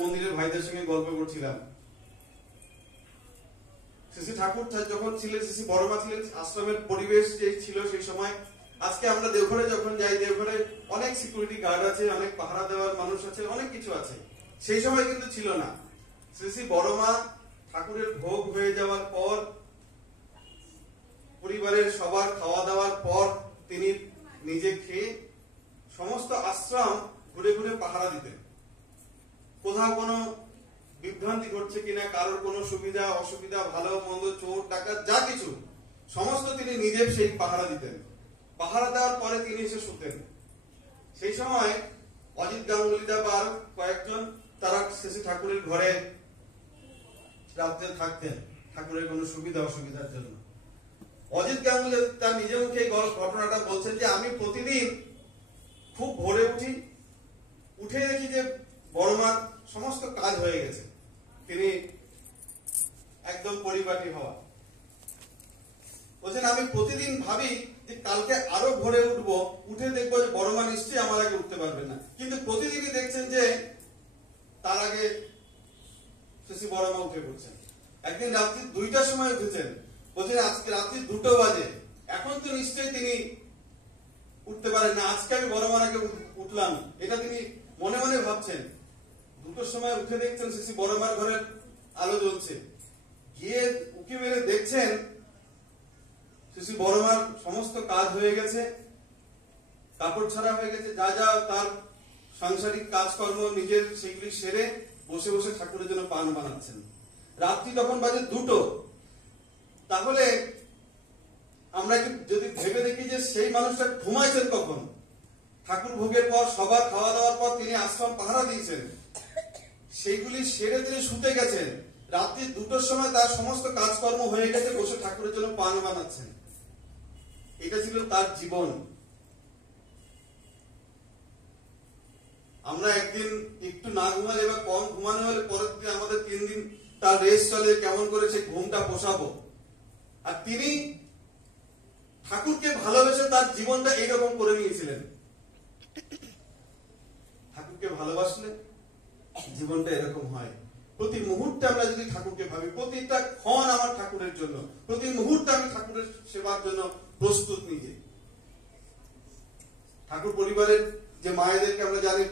মন্দিরের ভাইদের সঙ্গে গল্প করছিলাম। শ্রী ঠাকুর যখন ছিলেন, শ্রী বড়মা ছিলেন, আশ্রমের পরিবেশ যে ছিল সেই সময়, আজকে আমরা দেওঘরে যখন যাই, দেওঘরে অনেক সিকিউরিটি গার্ড আছে, অনেক পাহারা দেওয়ার মানুষ আছে, অনেক কিছু আছে। সেই সময় কিন্তু ছিল না। শ্রী বড়মা ঠাকুরের ভোগ হয়ে যাওয়ার পর, পরিবারের সবার খাওয়া দাওয়ার পর তিনি নিজে খেয়ে সমস্ত আশ্রম ঘুরে ঘুরে পাহারা দিতেন। কোথাও কোনো বিভ্রান্তি ঘটছে কিনা, কারোর কোনো সুবিধা অসুবিধা, ভালো মন্দ, চোর ডাকাত যা কিছু সমস্ত তিনি নিজে সেই পাহারা দিতেন। পাহারা দেওয়ার পরে তিনি এসে শুতেন। সেই সময় অজিত গাঙ্গুলিদা বা কয়েকজন তারা শ্রী ঠাকুরের ঘরে রাত্রে থাকতেন ঠাকুরের কোনো সুবিধা অসুবিধার জন্য। অজিত গাঙ্গুলি তার নিজে মুখে ঘটনাটা বলছেন যে আমি প্রতিদিন খুব ভোরে উঠে দেখি যে বড়মার সমস্ত কাজ হয়ে গেছে, তিনি একদম পরিপাটি হওয়া। বলছেন আমি প্রতিদিন ভাবি যে কালকে আরো ভোরে উঠে দেখবো যে বড়মা নিশ্চয়ই আমার আগে উঠতে পারবেন না, কিন্তু প্রতিদিনই দেখছেন যে তার আগে শ্রী বড়মা উঠে পড়ছেন। একদিন রাত্রি 2টার সময় উঠেছেন, বলছেন আজকে রাত্রি 2টো বাজে, এখন তো নিশ্চয়ই তিনি উঠতে পারেন না, আজকে আমি বড়মার আগে উঠলাম, এটা তিনি মনে মনে ভাবছেন। 2টোর সময় উঠে দেখছেন শ্রী বড়মার ঘরের আলো জ্বলছে, গিয়ে উকি মেরে দেখছেন শ্রী বড়মার সমস্ত কাজ হয়ে গেছে, কাপড় ছাড়া হয়ে গেছে, যা যা তার সাংসারিক কাজকর্ম নিজের সেগুলি সেরে বসে বসে ঠাকুরের জন্য পান বানাচ্ছেন। রাত্রি তখন বাজে 2টো। তাহলে আমরা যদি ভেবে দেখি যে সেই মানুষটা ঘুমাইছেন কখন, ঠাকুর ভোগের পর সবার খাওয়া দাওয়ার পর তিনি আশ্রম পাহারা দিয়েছেন, সেইগুলি সেরে তিনি শুতে গেছেন, রাত্রি 2টোর সময় তার সমস্ত কাজকর্ম হয়ে গেছে, বসে ঠাকুরের জন্য পান বানাচ্ছেন। এটা ছিল তার জীবন। আমরা একদিন একটু না ঘুমালে বা কম ঘুমানো হলে পরের দিন আমাদের 3 দিন তার রেস্ট চলে, কেমন করে সেই ঘুমটা পোষাবো। আর তিনি ঠাকুরকে ভালোবেসে তার জীবনটা এইরকম করে নিয়েছিলেন। ঠাকুরকে ভালোবাসলে জীবনটা এরকম হয়। প্রতি মুহূর্তে আমরা যদি ঠাকুরকে ভাবি, প্রতিটা ক্ষণ আমার ঠাকুরের জন্য, প্রতি মুহূর্তে আমি ঠাকুরের সেবার জন্য প্রস্তুত নিজে। ঠাকুর পরিবারের যে মায়েদেরকে আমরা জানি,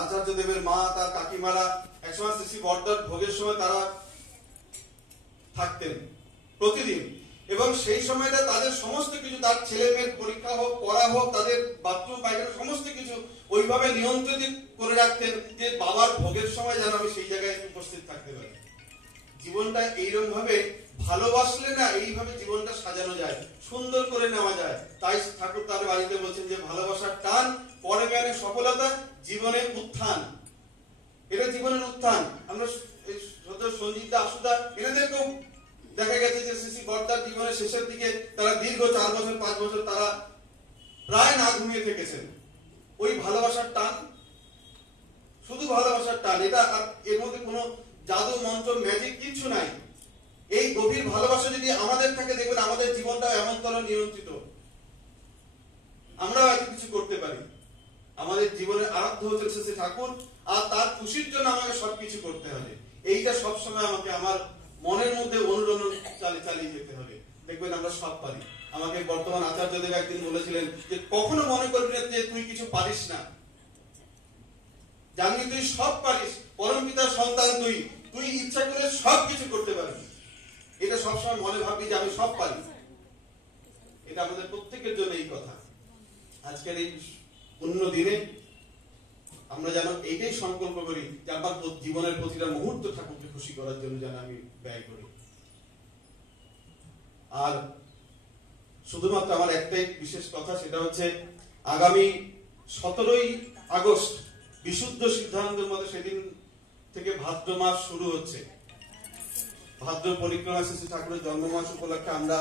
আচার্য দেবের মা, তার কাকিমারা একসময় শ্রী বড়দার ভোগের সময় তারা থাকতেন প্রতিদিন, এবং সেই সময়টা তাদের সমস্ত কিছু, তার ছেলে মেয়ের পরীক্ষা হোক, পড়া হোক, তাদের বাথরুম পায়খানা সমস্ত কিছু ওইভাবে নিয়ন্ত্রিত করে রাখতেন যে বাবার ভোগের সময় যেন আমি সেই জায়গায় উপস্থিত থাকতে পারি। জীবনটা এইরকম ভাবে ভালোবাসলে না, এইভাবে জীবনটা সাজানো যায়, সুন্দর করে নেওয়া যায়। তাই ঠাকুর তার বাড়িতে বলছেন যে ভালোবাসার টান, পরে জ্ঞানে সফলতা, জীবনের উত্থান। এটা জীবনের উত্থান। আমরা সঞ্জিতা আশুদা এনাদেরকেও দেখা গেছে যে শ্রী বড়দার জীবনের শেষের দিকে তারা দীর্ঘ 4 বছর 5 বছর তারা প্রায় না ঘুমিয়ে থেকেছেন। ওই ভালোবাসার টান, শুধু ভালোবাসার টান, এটা এর মধ্যে কোনো জাদু মন্ত্র ম্যাজিক কিছু নাই। এই গভীর ভালোবাসা যদি আমাদের থাকে, দেখবেন আমাদের জীবনটা এমন তর নিয়ন্ত্রিত, আমরাও এত কিছু করতে পারি। আমাদের জীবনের আরাধ্য হচ্ছে শ্রী ঠাকুর, আর তার খুশির জন্য আমাকে সবকিছু করতে হবে। এইটা সবসময় আমাকে আমার মনের মধ্যে অনুরণন চালিয়ে যেতে হবে, দেখবেন আমরা সব পারি। আমাকে বর্তমান আচার্যদেব একদিন বলেছিলেন যে কখনো মনে করবি না যে তুই কিছু পারিস না, জানবি তুই সব পারিস, পরম পিতার সন্তান তুই, তুই ইচ্ছা করলে সব কিছু করতে পারবি। এটা সবসময় মনে ভাববি যে আমি সব পারি। এটা আমাদের প্রত্যেকের জন্য এই কথা। আজকের এই অন্য দিনে আমরা যেন এইটাই সংকল্প করি যে আমার জীবনের প্রতিটা মুহূর্ত ঠাকুরকে খুশি করার জন্য যেন আমি ব্যয় করি। আর শুধুমাত্র আমার একটাই বিশেষ কথা, সেটা হচ্ছে আগামী 17ই আগস্ট বিশুদ্ধ সিদ্ধান্তের মধ্যে সেদিন থেকে ভাদ্র মাস শুরু হচ্ছে। ভাদ্র পরিক্রমা শ্রী ঠাকুরের জন্মমাস উপলক্ষে আমরা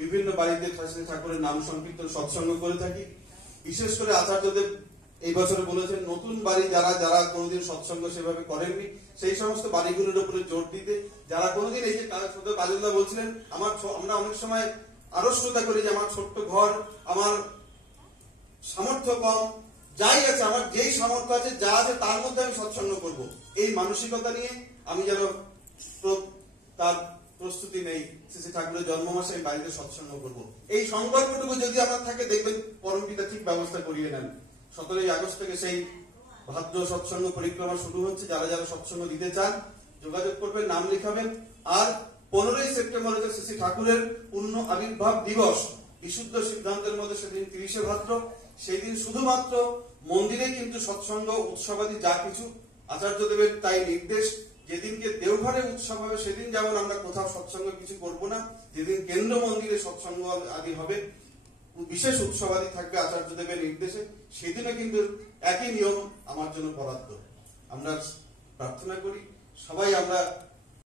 বিভিন্ন বাড়িতে শ্রী ঠাকুরের নাম সংকীর্তন সৎসঙ্গ করে থাকি। বিশেষ করে আচার্যদেব এই বছরে বলেছেন নতুন বাড়ি যারা যারা কোনোদিন সৎসঙ্গ সেভাবে করেননি, সেই সমস্ত বাড়িগুলোর উপরে জোর দিতে। যারা কোনোদিন এই যে কাজলদা বলছিলেন, আমরা অনেক সময় আরো শ্রদ্ধা করি যে আমার ছোট্ট ঘর, আমার সামর্থ্য কম, যাই আছে, আমার যেই সামর্থ্য আছে, যা আছে তার মধ্যে আমি সৎসঙ্গ করব, এই মানসিকতা নিয়ে আমি যেন তার প্রস্তুতি নেই শ্রী ঠাকুরের জন্ম মাসে আমি বাড়িতে সৎসঙ্গ করব। এই সংকল্পটুকু যদি আপনার থাকে, দেখবেন পরমপিতা ঠিক ব্যবস্থা করিয়ে নেন। 17ই আগস্ট থেকে সেই ভাদ্র সৎসঙ্গ পরিক্রমা শুরু হচ্ছে। যারা যারা সৎসঙ্গ দিতে চান যোগাযোগ করবেন, নাম লিখাবেন। আর 15ই সেপ্টেম্বর হচ্ছে শ্রী ঠাকুরের পূর্ণ আবির্ভাব দিবস। বিশুদ্ধ সিদ্ধান্তের মধ্যে সেদিন 30শে ভাদ্র, সেই দিন শুধুমাত্র মন্দিরে কিন্তু সৎসঙ্গ উৎসবাদি যা কিছু আচার্যদেবের তাই নির্দেশ। যেদিনকে দেওঘরে উৎসব হবে সেদিন যেমন আমরা কোথাও সৎসঙ্গ কিছু করব না, যেদিন কেন্দ্র মন্দিরে সৎসঙ্গ আদি হবে, বিশেষ উৎসবাদি থাকবে আচার্যদেবের নির্দেশে, সেদিনও কিন্তু একই নিয়ম আমার জন্য বরাদ্দ। আমরা প্রার্থনা করি সবাই আমরা